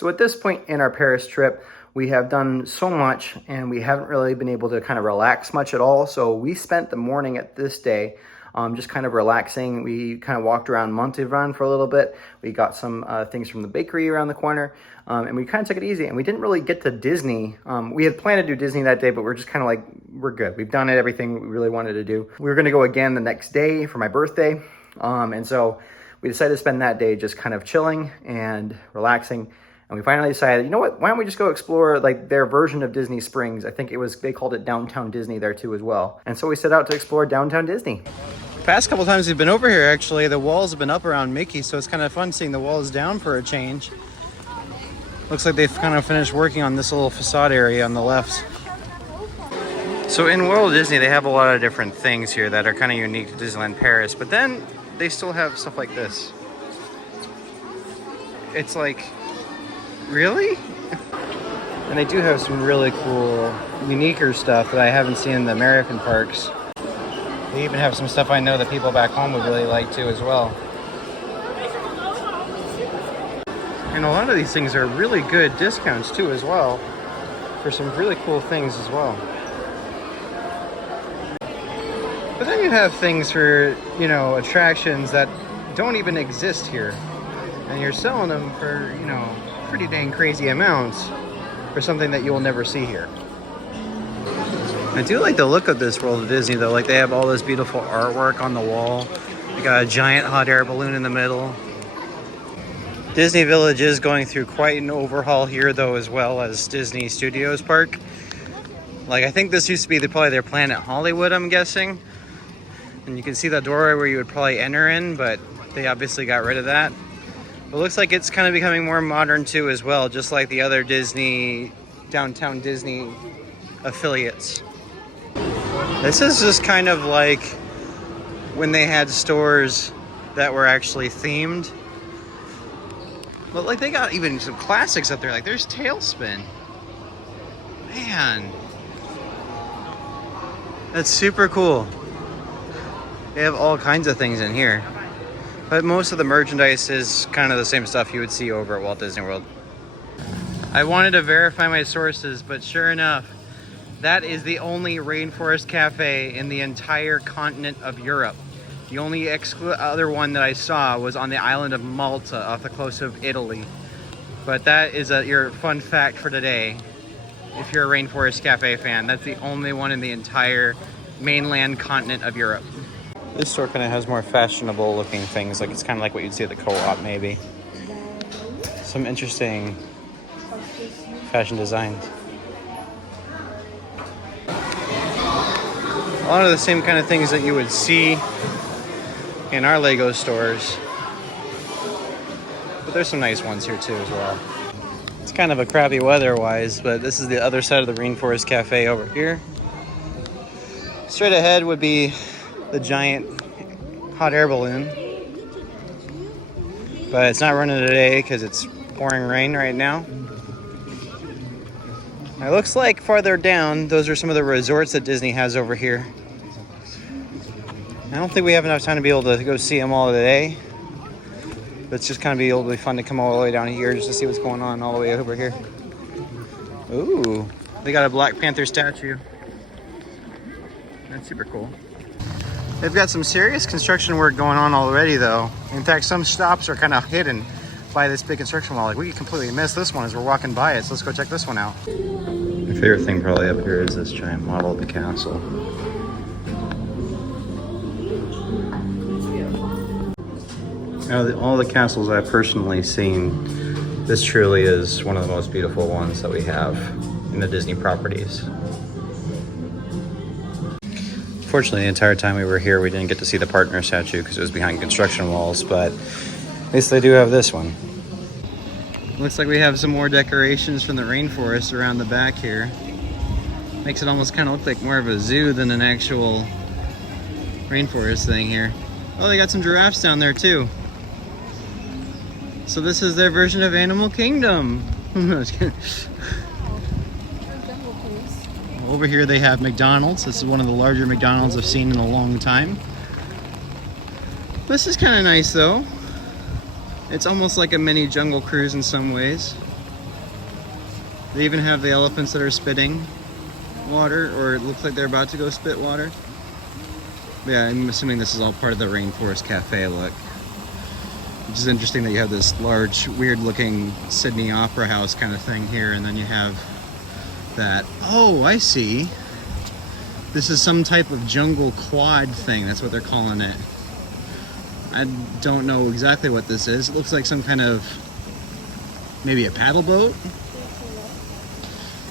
So at this point in our Paris trip, we have done so much and we haven't really been able to kind of relax much at all. So we spent the morning at this day just kind of relaxing. We kind of walked around Montalban for a little bit. We got some things from the bakery around the corner, and we kind of took it easy. And we didn't really get to Disney. We had planned to do Disney that day, but we're just kind of like, we're good. We've done everything we really wanted to do. We were going to go again the next day for my birthday. And so we decided to spend that day just kind of chilling and relaxing. And we finally decided, you know what, why don't we just go explore like their version of Disney Springs? I think they called it Downtown Disney there too as well. And so we set out to explore Downtown Disney. The past couple times we've been over here, actually, the walls have been up around Mickey, so it's kind of fun seeing the walls down for a change. Looks like they've kind of finished working on this little facade area on the left. So in World Disney, they have a lot of different things here that are kind of unique to Disneyland Paris, but then they still have stuff like this. It's like, really? And they do have some really cool, uniquer stuff that I haven't seen in the American parks. They even have some stuff I know that people back home would really like too as well. And a lot of these things are really good discounts too as well, for some really cool things as well. But then you have things for, you know, attractions that don't even exist here. And you're selling them for, you know, pretty dang crazy amounts for something that you will never see here. I do like the look of this World of Disney though. Like they have all this beautiful artwork on the wall. They got a giant hot air balloon in the middle. Disney Village is going through quite an overhaul here though, as well as Disney Studios Park. Like I think this used to be probably their Planet Hollywood, I'm guessing. And you can see the doorway where you would probably enter in, but they obviously got rid of that. It looks like it's kind of becoming more modern too as well, just like the other Disney, Downtown Disney affiliates. This is just kind of like when they had stores that were actually themed. But like they got even some classics up there, like there's Tailspin. Man, that's super cool. They have all kinds of things in here. But most of the merchandise is kind of the same stuff you would see over at Walt Disney World. I wanted to verify my sources, but sure enough, that is the only rainforest cafe in the entire continent of Europe. The only other one that I saw was on the island of Malta off the coast of Italy. But that is your fun fact for today. If you're a rainforest cafe fan, that's the only one in the entire mainland continent of Europe. This store kind of has more fashionable looking things, like it's kind of like what you'd see at the co-op maybe. Some interesting fashion designs. A lot of the same kind of things that you would see in our Lego stores. But there's some nice ones here too as well. It's kind of a crappy weather-wise, but this is the other side of the Rainforest Cafe over here. Straight ahead would be the giant hot air balloon. But it's not running today because it's pouring rain right now. It looks like farther down, those are some of the resorts that Disney has over here. I don't think we have enough time to be able to go see them all today. But it's just kind of be able to be fun to come all the way down here just to see what's going on all the way over here. Ooh, they got a Black Panther statue. That's super cool. They've got some serious construction work going on already though. In fact, some stops are kind of hidden by this big construction wall. Like we completely missed this one as we're walking by it, so let's go check this one out. My favorite thing probably up here is this giant model of the castle. Out of all the castles I've personally seen, this truly is one of the most beautiful ones that we have in the Disney properties. Fortunately, the entire time we were here, we didn't get to see the partner statue because it was behind construction walls, but at least they do have this one. Looks like we have some more decorations from the rainforest around the back here. Makes it almost kind of look like more of a zoo than an actual rainforest thing here. Oh, they got some giraffes down there too. So this is their version of Animal Kingdom. Over here they have McDonald's. This is one of the larger McDonald's I've seen in a long time. This is kind of nice though. It's almost like a mini Jungle Cruise in some ways. They even have the elephants that are spitting water, or it looks like they're about to go spit water. But yeah, I'm assuming this is all part of the Rainforest Cafe look. Which is interesting that you have this large, weird-looking Sydney Opera House kind of thing here, and then you have that. Oh, I see. This is some type of jungle quad thing. That's what they're calling it. I don't know exactly what this is. It looks like some kind of, maybe a paddle boat?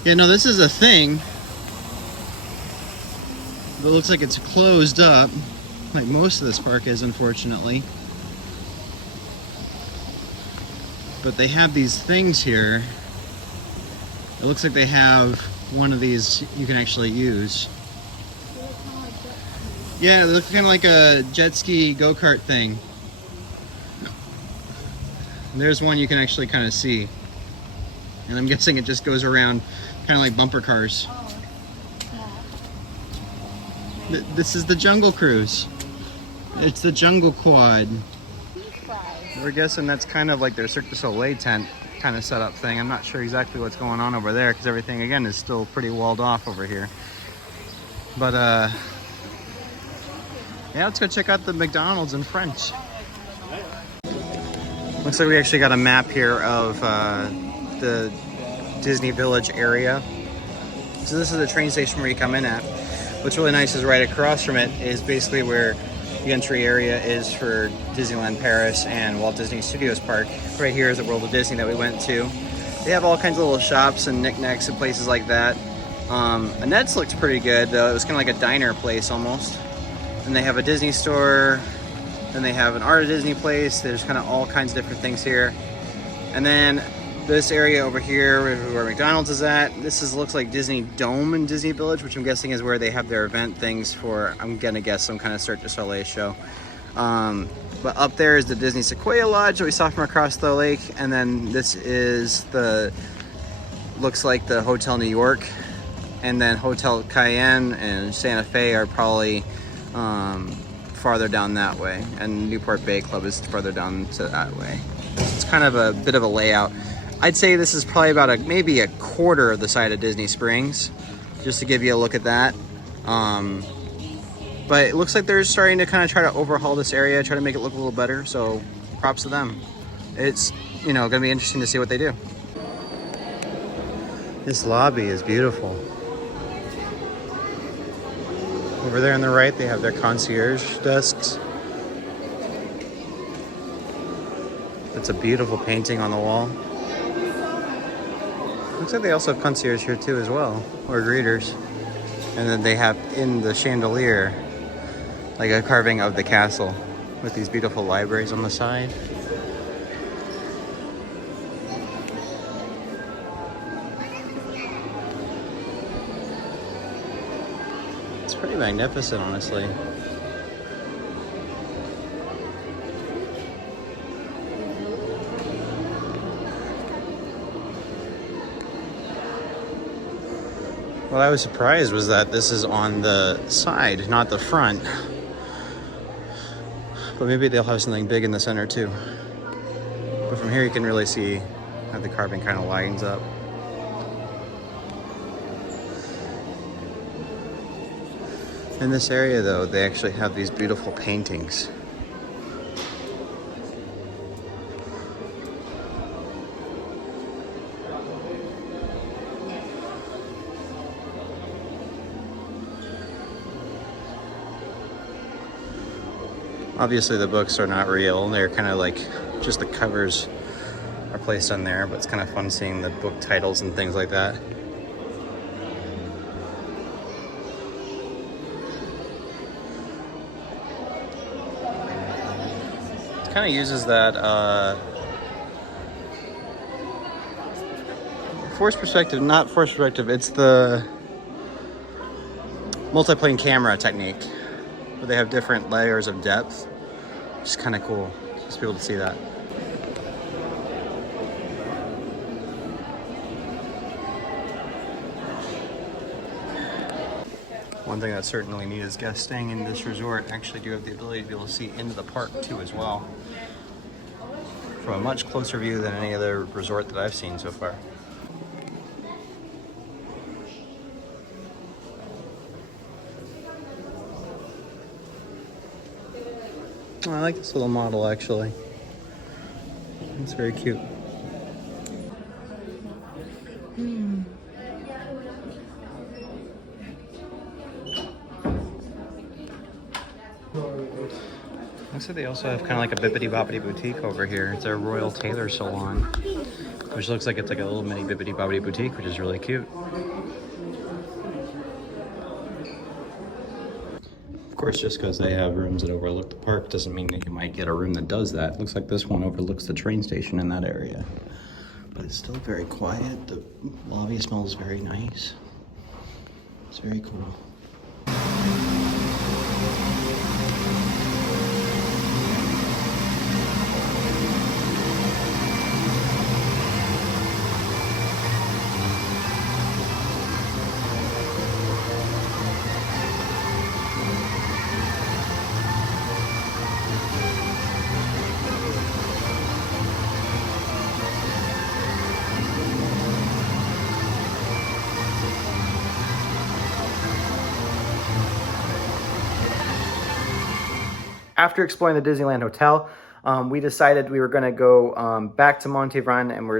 Yeah, no, this is a thing. But it looks like it's closed up, like most of this park is, unfortunately. But they have these things here. It looks like they have one of these you can actually use. Yeah, it looks kind of like a jet ski go-kart thing. And there's one you can actually kind of see. And I'm guessing it just goes around kind of like bumper cars. This is the Jungle Cruise. It's the Jungle Quad. We're guessing that's kind of like their Cirque du Soleil tent kind of setup thing. I'm not sure exactly what's going on over there because everything, again, is still pretty walled off over here. But, yeah, let's go check out the McDonald's in French. Looks like we actually got a map here of the Disney Village area. So this is the train station where you come in at. What's really nice is right across from it is basically where the entry area is for Disneyland Paris and Walt Disney Studios Park. Right here is the World of Disney that we went to. They have all kinds of little shops and knickknacks and places like that. Annette's looked pretty good though. It was kind of like a diner place almost. And they have a Disney store. Then they have an Art of Disney place. There's kind of all kinds of different things here. And then this area over here where McDonald's is at, looks like Disney Dome in Disney Village, which I'm guessing is where they have their event things for, I'm gonna guess, some kind of Cirque du Soleil show. But up there is the Disney Sequoia Lodge that we saw from across the lake. And then this is looks like the Hotel New York. And then Hotel Cayenne and Santa Fe are probably farther down that way. And Newport Bay Club is farther down to that way. It's kind of a bit of a layout. I'd say this is probably about maybe a quarter of the side of Disney Springs, just to give you a look at that. But it looks like they're starting to kind of try to overhaul this area, try to make it look a little better. So props to them. It's, you know, going to be interesting to see what they do. This lobby is beautiful. Over there on the right, they have their concierge desks. It's a beautiful painting on the wall. Looks like they also have concierge here too as well, or greeters. And then they have in the chandelier, like a carving of the castle with these beautiful libraries on the side. It's pretty magnificent, honestly. What I was surprised was that this is on the side, not the front. But maybe they'll have something big in the center too. But from here you can really see how the carving kind of lines up. In this area though, they actually have these beautiful paintings. Obviously the books are not real. They're kind of like, just the covers are placed on there, but it's kind of fun seeing the book titles and things like that. It kind of uses that forced perspective, not forced perspective, it's the multiplane camera technique, where they have different layers of depth. It's kind of cool just to be able to see that. One thing that's certainly neat is guests staying in this resort actually do have the ability to be able to see into the park too as well, from a much closer view than any other resort that I've seen so far. Oh, I like this little model actually. It's very cute. Looks like they also have kind of like a Bibbidi Bobbidi boutique over here. It's a Royal Tailor Salon, which looks like it's like a little mini Bibbidi Bobbidi boutique, which is really cute. Of course, just because they have rooms that overlook the park doesn't mean that you might get a room that does that. Looks like this one overlooks the train station in that area. But it's still very quiet. The lobby smells very nice. It's very cool. After exploring the Disneyland Hotel, we decided we were going to go back to Monte Run, and we're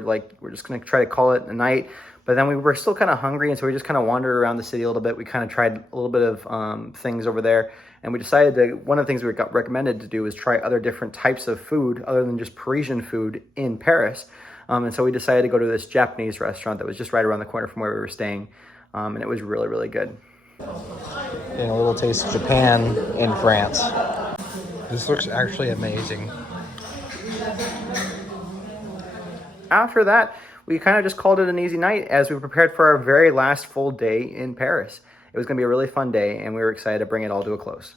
just going to try to call it a night. But then we were still kind of hungry, and so we just kind of wandered around the city a little bit. We kind of tried a little bit of things over there, and we decided that one of the things we got recommended to do was try other different types of food other than just Parisian food in Paris. And so we decided to go to this Japanese restaurant that was just right around the corner from where we were staying, and it was really, really good. Getting a little taste of Japan in France. This looks actually amazing. After that, we kind of just called it an easy night as we prepared for our very last full day in Paris. It was going to be a really fun day, and we were excited to bring it all to a close.